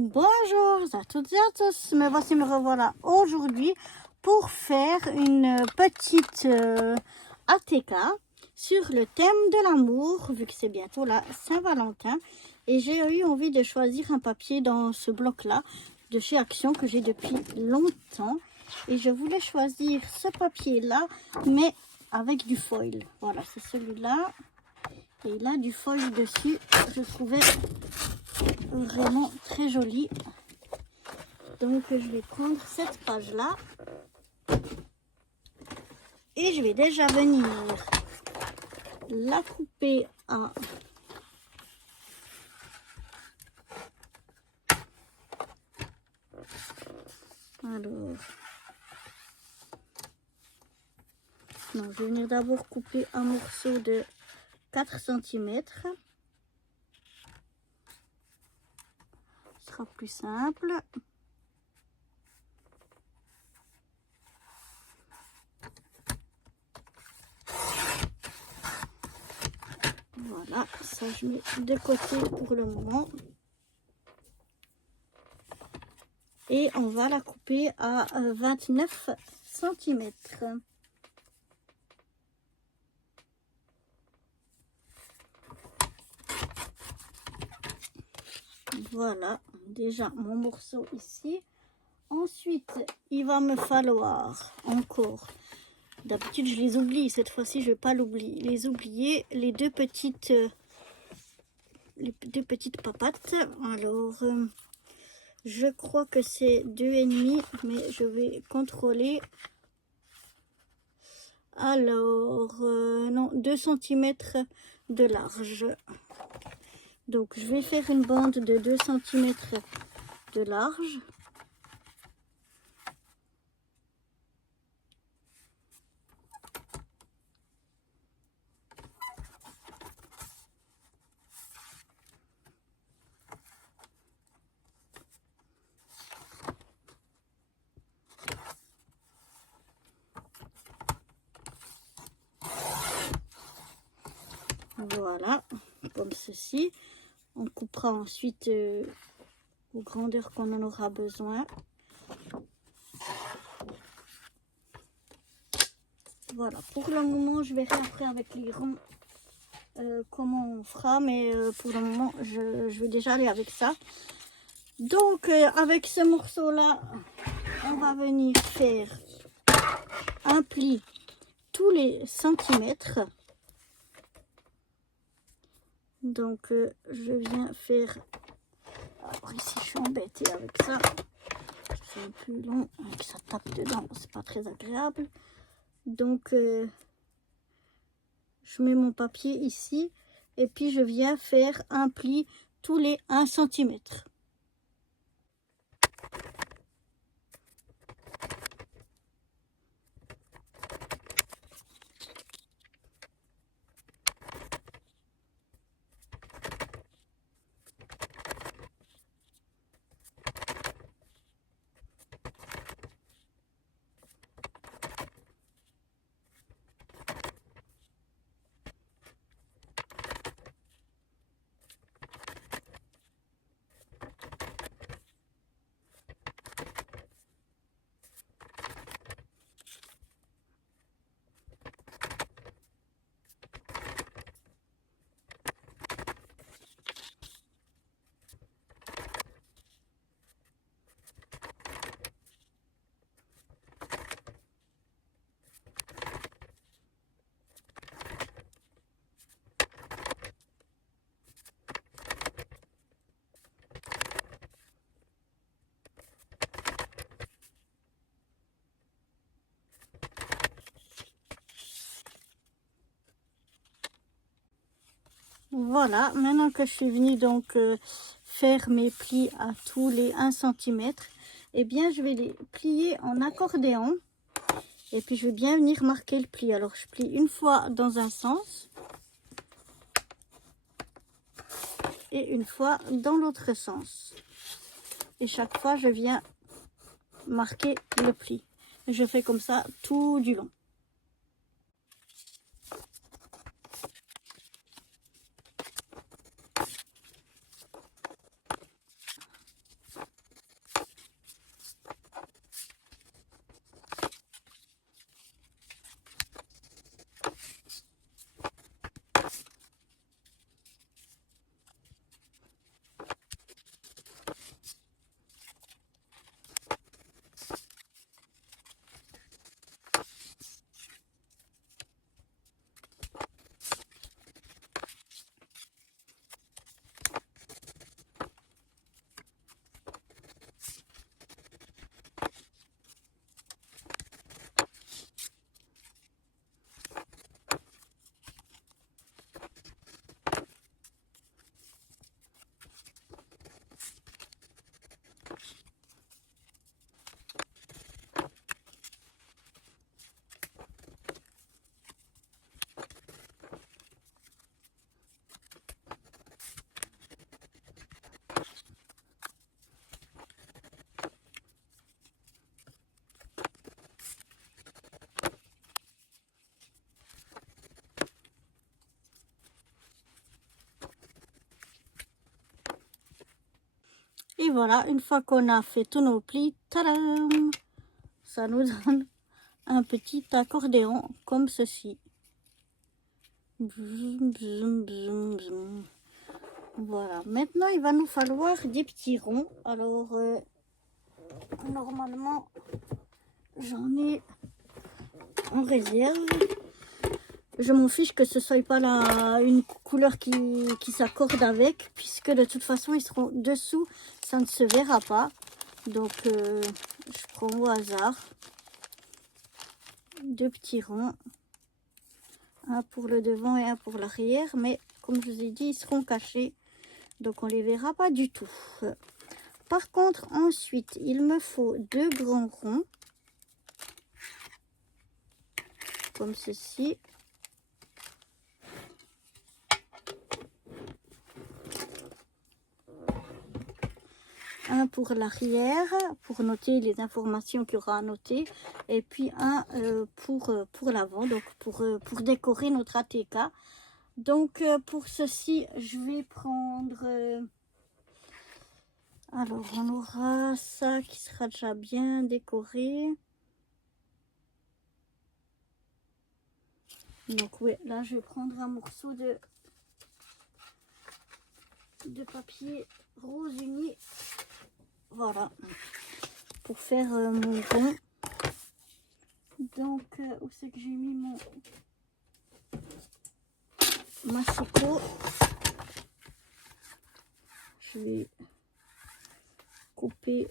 Bonjour à toutes et à tous, me voici, me revoilà aujourd'hui pour faire une petite ATK sur le thème de l'amour, vu que c'est bientôt la Saint-Valentin. Et j'ai eu envie de choisir un papier dans ce bloc-là de chez Action que j'ai depuis longtemps. Et je voulais choisir ce papier-là, mais avec du foil. Voilà, c'est celui-là. Et il a du foil dessus, je trouvais vraiment très joli. Donc je vais prendre cette page là et je vais déjà venir la couper à non, je vais venir d'abord couper un morceau de 4 cm. Ce sera plus simple. Voilà, ça je mets de côté pour le moment. Et on va la couper à 29 cm. Voilà, déjà mon morceau ici. Ensuite, il va me falloir encore, d'habitude je les oublie, cette fois-ci je vais pas les oublier, les deux petites papates. Alors, je crois que c'est 2,5, mais je vais contrôler. Alors, non, 2 cm de large. Donc, je vais faire une bande de 2 cm de large. Voilà, comme ceci. On coupera ensuite aux grandeurs qu'on en aura besoin. Voilà, pour le moment, je verrai après avec les ronds comment on fera, mais pour le moment, je vais déjà aller avec ça. Donc, avec ce morceau-là, on va venir faire un pli tous les centimètres. Donc, je viens faire... Alors ici, je suis embêtée avec ça. C'est plus long, avec ça tape dedans, c'est pas très agréable. Donc, je mets mon papier ici et puis je viens faire un pli tous les 1 cm. Voilà, maintenant que je suis venue donc faire mes plis à tous les 1 cm, eh bien je vais les plier en accordéon et puis je vais bien venir marquer le pli. Alors je plie une fois dans un sens et une fois dans l'autre sens. Et chaque fois je viens marquer le pli. Je fais comme ça tout du long. Et voilà, une fois qu'on a fait tous nos plis, tadam, ça nous donne un petit accordéon comme ceci. Bzoum, bzoum, bzoum, bzoum. Voilà, maintenant il va nous falloir des petits ronds. Alors, normalement, j'en ai en réserve. Je m'en fiche que ce soit pas une couleur qui s'accorde avec, puisque de toute façon ils seront dessous, ça ne se verra pas. Donc je prends au hasard deux petits ronds, un pour le devant et un pour l'arrière, mais comme je vous ai dit, ils seront cachés, donc on les verra pas du tout. Par contre, ensuite, il me faut deux grands ronds, comme ceci. Un pour l'arrière, pour noter les informations qu'il y aura à noter, et puis un pour l'avant, donc pour décorer notre ATK. Donc pour ceci, je vais prendre... alors, on aura ça qui sera déjà bien décoré. Donc oui, là je vais prendre un morceau de papier rose uni. Voilà, pour faire mon rond. Donc, où c'est que j'ai mis mon massicot? Je vais couper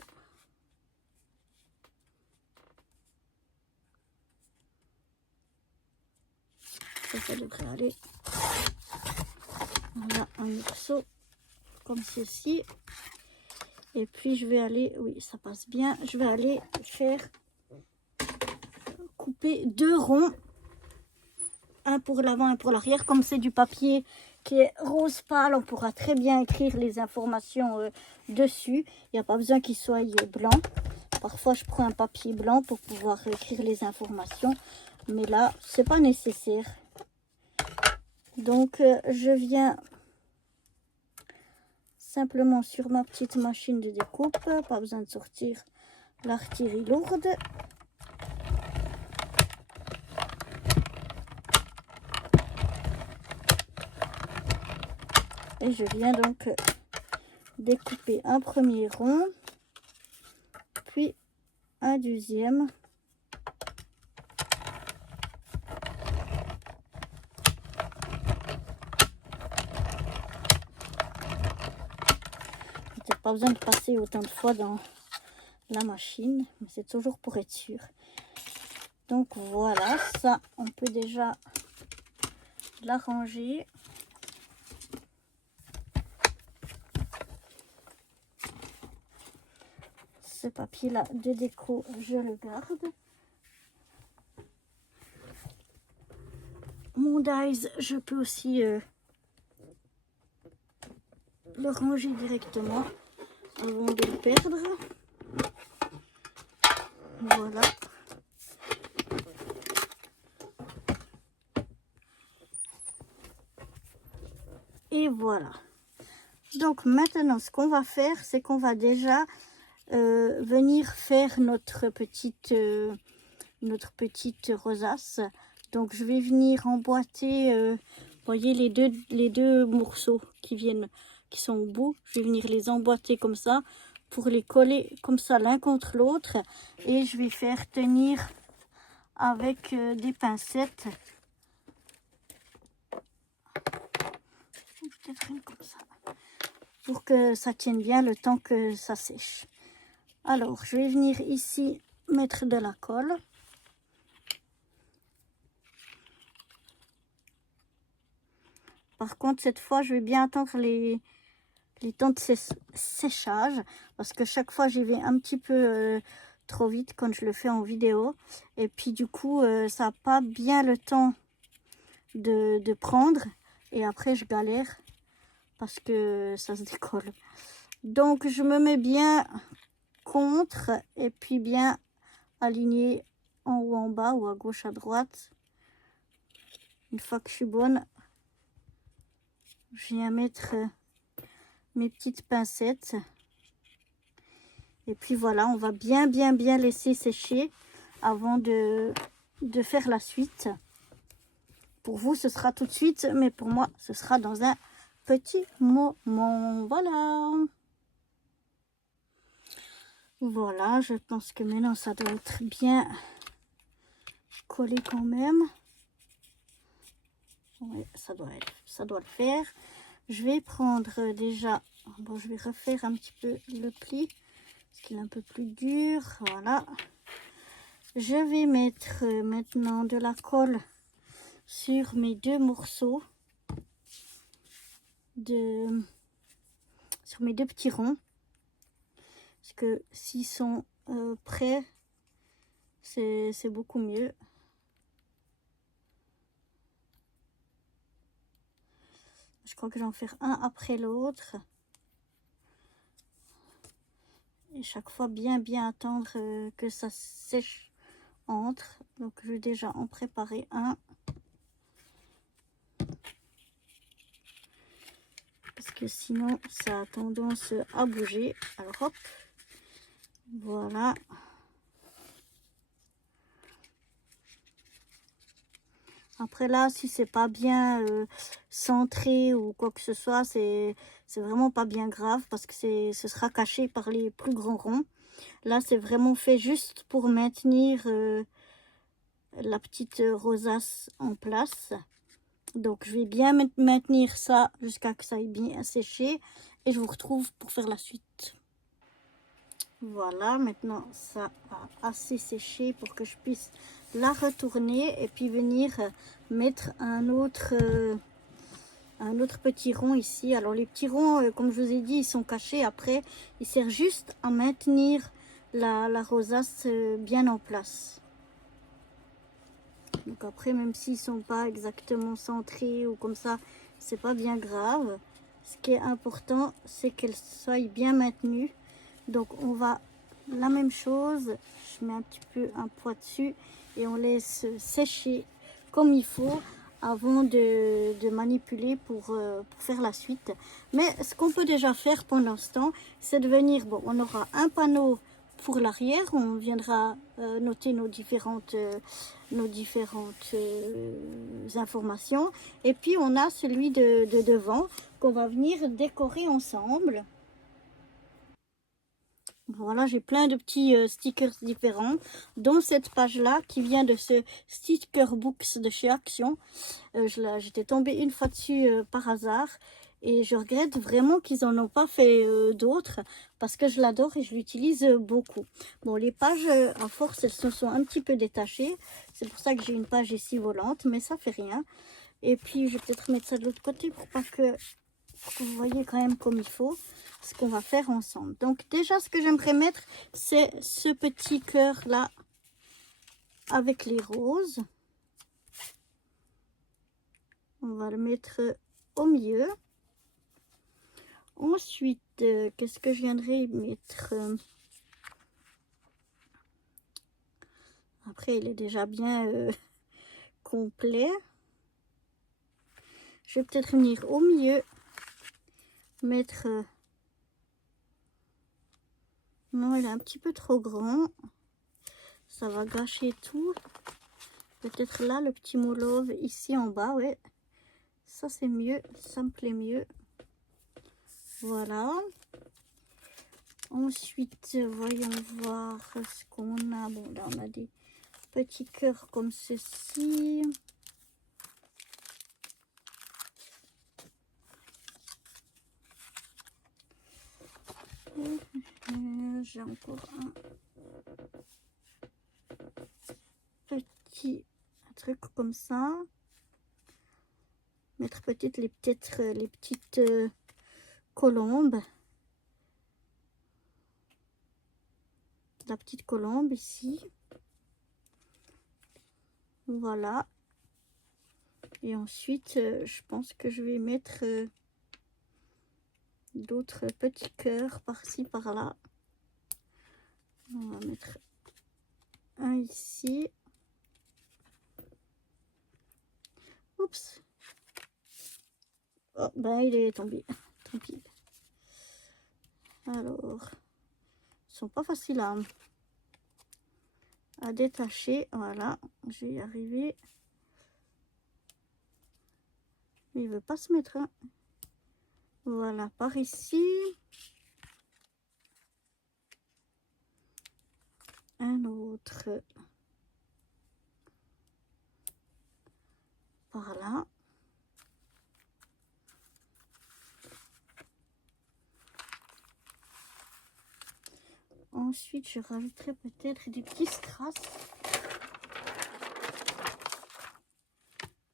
ça devrait aller. Voilà, un morceau comme ceci. Et puis je vais aller, oui ça passe bien, je vais aller faire couper deux ronds, un pour l'avant, un pour l'arrière. Comme c'est du papier qui est rose pâle, on pourra très bien écrire les informations dessus. Il n'y a pas besoin qu'il soit blanc. Parfois je prends un papier blanc pour pouvoir écrire les informations, mais là c'est pas nécessaire. Donc je viens simplement sur ma petite machine de découpe, pas besoin de sortir l'artillerie lourde. Et je viens donc découper un premier rond, puis un deuxième. Peut-être pas besoin de passer autant de fois dans la machine, mais c'est toujours pour être sûr. Donc voilà, ça on peut déjà l'arranger. Ce papier là de déco, je le garde. Mon dies, je peux aussi le ranger directement avant de le perdre. Voilà. Et voilà. Donc maintenant, ce qu'on va faire, c'est qu'on va déjà venir faire notre petite rosace. Donc je vais venir emboîter, voyez les deux morceaux qui sont au bout. Je vais venir les emboîter comme ça pour les coller comme ça l'un contre l'autre, et je vais faire tenir avec des pincettes. Peut-être une comme ça, pour que ça tienne bien le temps que ça sèche. Alors je vais venir ici mettre de la colle. Par contre, cette fois, je vais bien attendre les temps de séchage, parce que chaque fois, j'y vais un petit peu trop vite quand je le fais en vidéo. Et puis, du coup, ça n'a pas bien le temps de prendre. Et après, je galère parce que ça se décolle. Donc, je me mets bien contre et puis bien aligné en haut, en bas ou à gauche, à droite. Une fois que je suis bonne, je viens mettre mes petites pincettes Et puis voilà, on va bien laisser sécher avant de faire la suite. Pour vous, ce sera tout de suite, mais pour moi, ce sera dans un petit moment. Voilà. Voilà, je pense que maintenant, ça doit être bien collé quand même. Oui, ça doit le faire. Je vais prendre déjà... Bon, je vais refaire un petit peu le pli, parce qu'il est un peu plus dur. Voilà. Je vais mettre maintenant de la colle sur mes deux morceaux, sur mes deux petits ronds. Parce que s'ils sont prêts, c'est beaucoup mieux. Je crois que je vais en faire un après l'autre. Et chaque fois bien attendre que ça sèche entre. Donc je vais déjà en préparer un. Parce que sinon ça a tendance à bouger. Alors hop, voilà. Après là, si c'est pas bien centré ou quoi que ce soit, c'est vraiment pas bien grave parce que ce sera caché par les plus grands ronds. Là, c'est vraiment fait juste pour maintenir la petite rosace en place. Donc, je vais bien maintenir ça jusqu'à que ça ait bien séché et je vous retrouve pour faire la suite. Voilà, maintenant ça a assez séché pour que je puisse la retourner et puis venir mettre un autre petit rond ici. Alors les petits ronds, comme je vous ai dit, ils sont cachés. Après, ils servent juste à maintenir la rosace bien en place. Donc après, même s'ils sont pas exactement centrés ou comme ça, c'est pas bien grave. Ce qui est important, c'est qu'elles soient bien maintenues. Donc on va la même chose, je mets un petit peu un poids dessus et on laisse sécher comme il faut avant de manipuler pour faire la suite. Mais ce qu'on peut déjà faire pendant ce temps, c'est de venir, bon, on aura un panneau pour l'arrière, on viendra noter nos différentes informations, et puis on a celui de devant qu'on va venir décorer ensemble. Voilà, j'ai plein de petits stickers différents, dont cette page-là qui vient de ce Sticker Books de chez Action. J'étais tombée une fois dessus par hasard et je regrette vraiment qu'ils n'en ont pas fait d'autres parce que je l'adore et je l'utilise beaucoup. Bon, les pages, à force, elles se sont un petit peu détachées. C'est pour ça que j'ai une page ici volante, mais ça fait rien. Et puis, je vais peut-être mettre ça de l'autre côté pour que vous voyez quand même comme il faut ce qu'on va faire ensemble. Donc déjà, ce que j'aimerais mettre, c'est ce petit cœur là avec les roses. On va le mettre au milieu. Ensuite, qu'est-ce que je viendrai mettre? Après, il est déjà bien complet. Je vais peut-être venir au milieu mettre... Non, il est un petit peu trop grand. Ça va gâcher tout. Peut-être là, le petit mauve ici en bas, ouais. Ça, c'est mieux. Ça me plaît mieux. Voilà. Ensuite, voyons voir ce qu'on a. Bon, là, on a des petits cœurs comme ceci. J'ai encore un petit truc comme ça. Mettre peut-être les petites colombes. La petite colombe ici. Voilà. Et ensuite, je pense que je vais mettre d'autres petits cœurs par-ci, par-là. On va mettre un ici. Oups. Oh, ben il est tombé. Tant pis. Alors, sont pas faciles à détacher. Voilà, je vais y arriver. Mais il veut pas se mettre. Hein. Voilà, par ici. Un autre. Par là. Ensuite, je rajouterai peut-être des petits strass.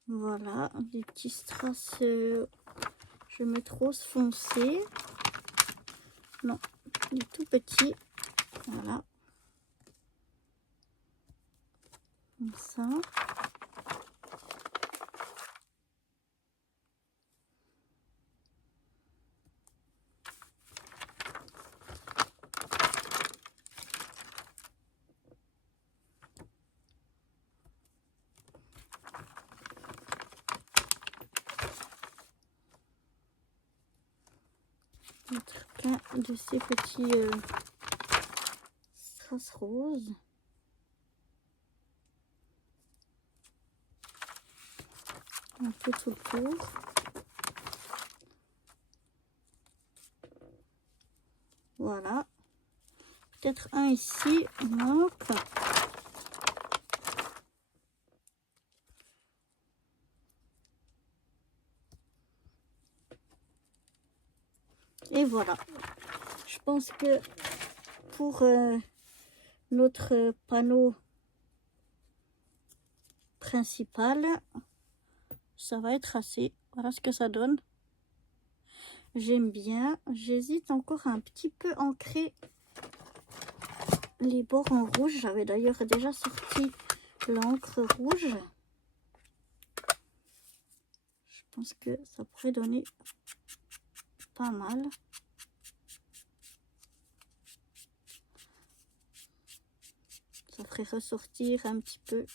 Voilà, des petits strass. Je vais mettre rose foncé. Non, des tout petits. Voilà. Comme ça. Mettre plein de ces petits strass roses. Un peu tout le tour. Voilà. Peut-être un ici. Hop. Et voilà. Je pense que pour notre panneau principal, ça va être assez. Voilà ce que ça donne. J'aime bien. J'hésite encore un petit peu ancrer les bords en rouge. J'avais d'ailleurs déjà sorti l'encre rouge. Je pense que ça pourrait donner pas mal. Ça ferait ressortir un petit peu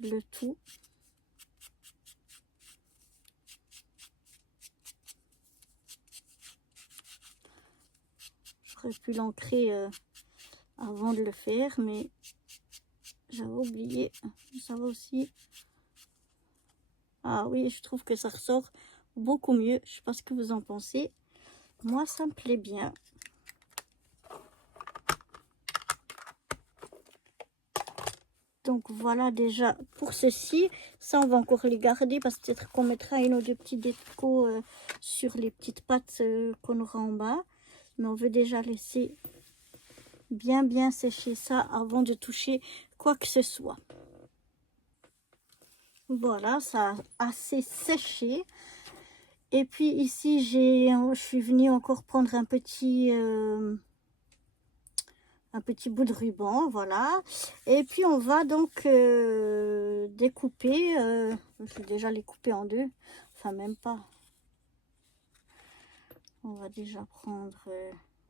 le tout. J'aurais pu l'ancrer avant de le faire, mais j'avais oublié. Ça va aussi. Ah oui, je trouve que ça ressort beaucoup mieux. Je sais pas ce que vous en pensez. Moi, ça me plaît bien. Donc voilà déjà pour ceci. Ça, on va encore les garder parce que peut-être qu'on mettra une ou deux petits décos sur les petites pattes qu'on aura en bas. Mais on veut déjà laisser bien sécher ça avant de toucher quoi que ce soit. Voilà, ça a assez séché. Et puis ici, je suis venue encore prendre un petit bout de ruban, voilà. Et puis on va donc découper. Je vais déjà les couper en deux, enfin même pas. On va déjà prendre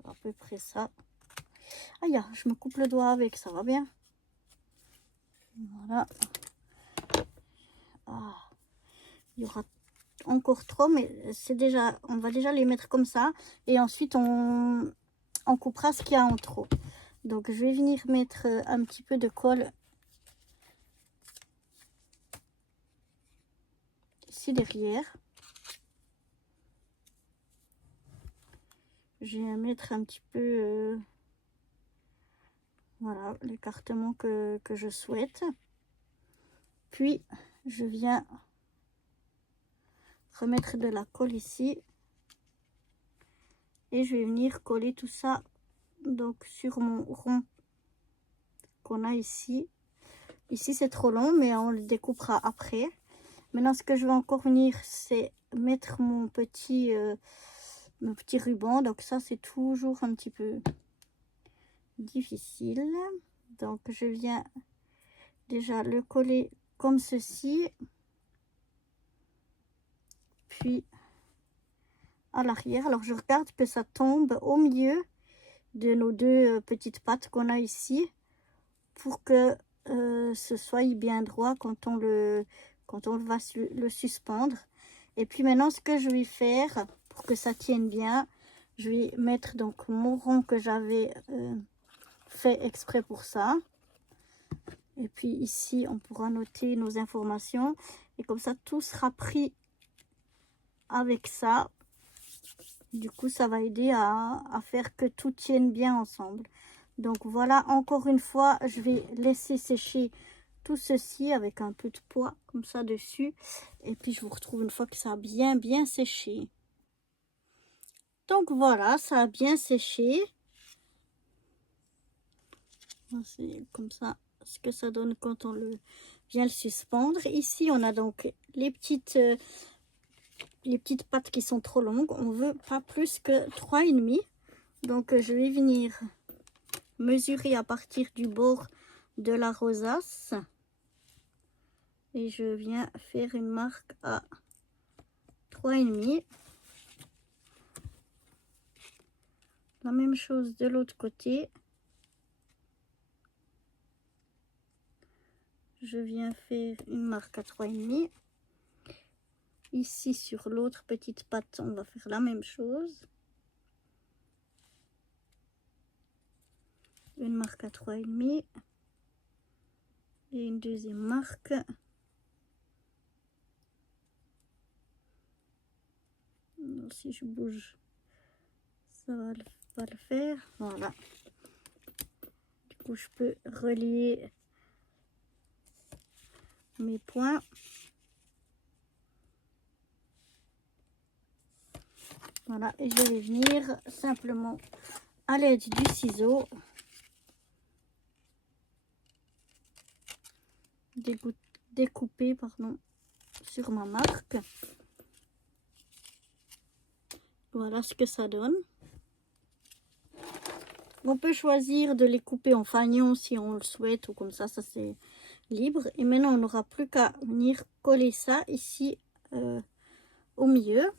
à peu près ça. Aïe, je me coupe le doigt avec, ça va bien. Voilà. Ah, il y aura encore trop, mais c'est déjà, on va déjà les mettre comme ça. Et ensuite, on coupera ce qu'il y a en trop. Donc, je vais venir mettre un petit peu de colle ici derrière. Je vais mettre un petit peu, voilà, l'écartement que je souhaite. Puis, je viens remettre de la colle ici. Et je vais venir coller tout ça donc sur mon rond qu'on a ici. Ici, c'est trop long, mais on le découpera après. Maintenant, ce que je vais encore venir, c'est mettre mon petit ruban. Donc ça, c'est toujours un petit peu difficile. Donc, je viens déjà le coller comme ceci. Puis, à l'arrière. Alors, je regarde que ça tombe au milieu de nos deux petites pattes qu'on a ici. Pour que ce soit bien droit quand on va le suspendre. Et puis maintenant, ce que je vais faire pour que ça tienne bien, Je vais mettre donc mon rond que j'avais fait exprès pour ça. Et puis ici, on pourra noter nos informations. Et comme ça, tout sera pris avec ça. Du coup, ça va aider à faire que tout tienne bien ensemble. Donc voilà, encore une fois, je vais laisser sécher tout ceci avec un peu de poids comme ça dessus. Et puis, je vous retrouve une fois que ça a bien séché. Donc voilà, ça a bien séché. C'est comme ça ce que ça donne quand on vient le suspendre. Ici, on a donc les petites pattes qui sont trop longues. On veut pas plus que 3,5. Donc, je vais venir mesurer à partir du bord de la rosace. Et je viens faire une marque à 3,5. La même chose de l'autre côté. Je viens faire une marque à 3,5. Ici, sur l'autre petite patte, on va faire la même chose. Une marque à 3,5. Et une deuxième marque. Si je bouge, ça va pas le faire. Voilà. Du coup, je peux relier mes points. Voilà, et je vais venir simplement à l'aide du ciseau découper sur ma marque. Voilà ce que ça donne. On peut choisir de les couper en fanion si on le souhaite ou comme ça c'est libre. Et maintenant, on n'aura plus qu'à venir coller ça ici au milieu.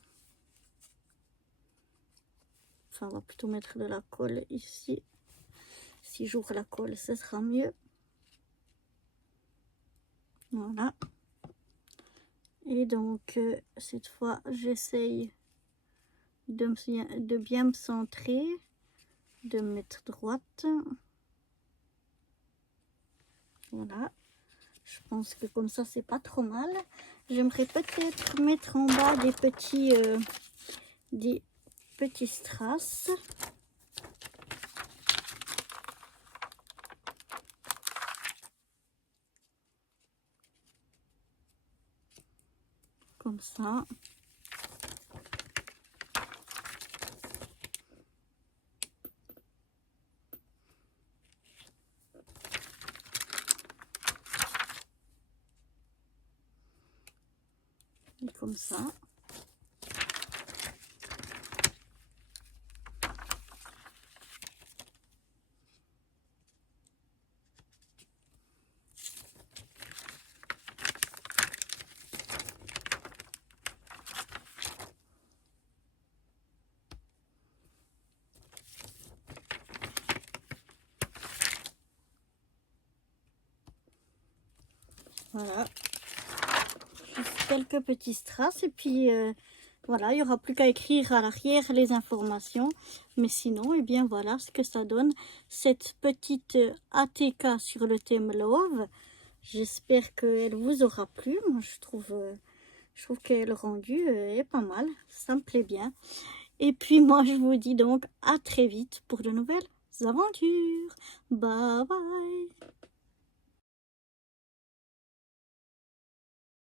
Enfin, on va plutôt mettre de la colle ici. Si j'ouvre la colle, ce sera mieux. Voilà. Et donc, cette fois, j'essaye de bien me centrer, de me mettre droite. Voilà. Je pense que comme ça, c'est pas trop mal. J'aimerais peut-être mettre en bas des petits strass. Comme ça. Et comme ça. Voilà, juste quelques petits strass et puis voilà, il n'y aura plus qu'à écrire à l'arrière les informations. Mais sinon, et bien voilà ce que ça donne, cette petite ATK sur le thème Love. J'espère qu'elle vous aura plu. Moi, je trouve que le rendu est pas mal, ça me plaît bien. Et puis moi, je vous dis donc à très vite pour de nouvelles aventures. Bye bye.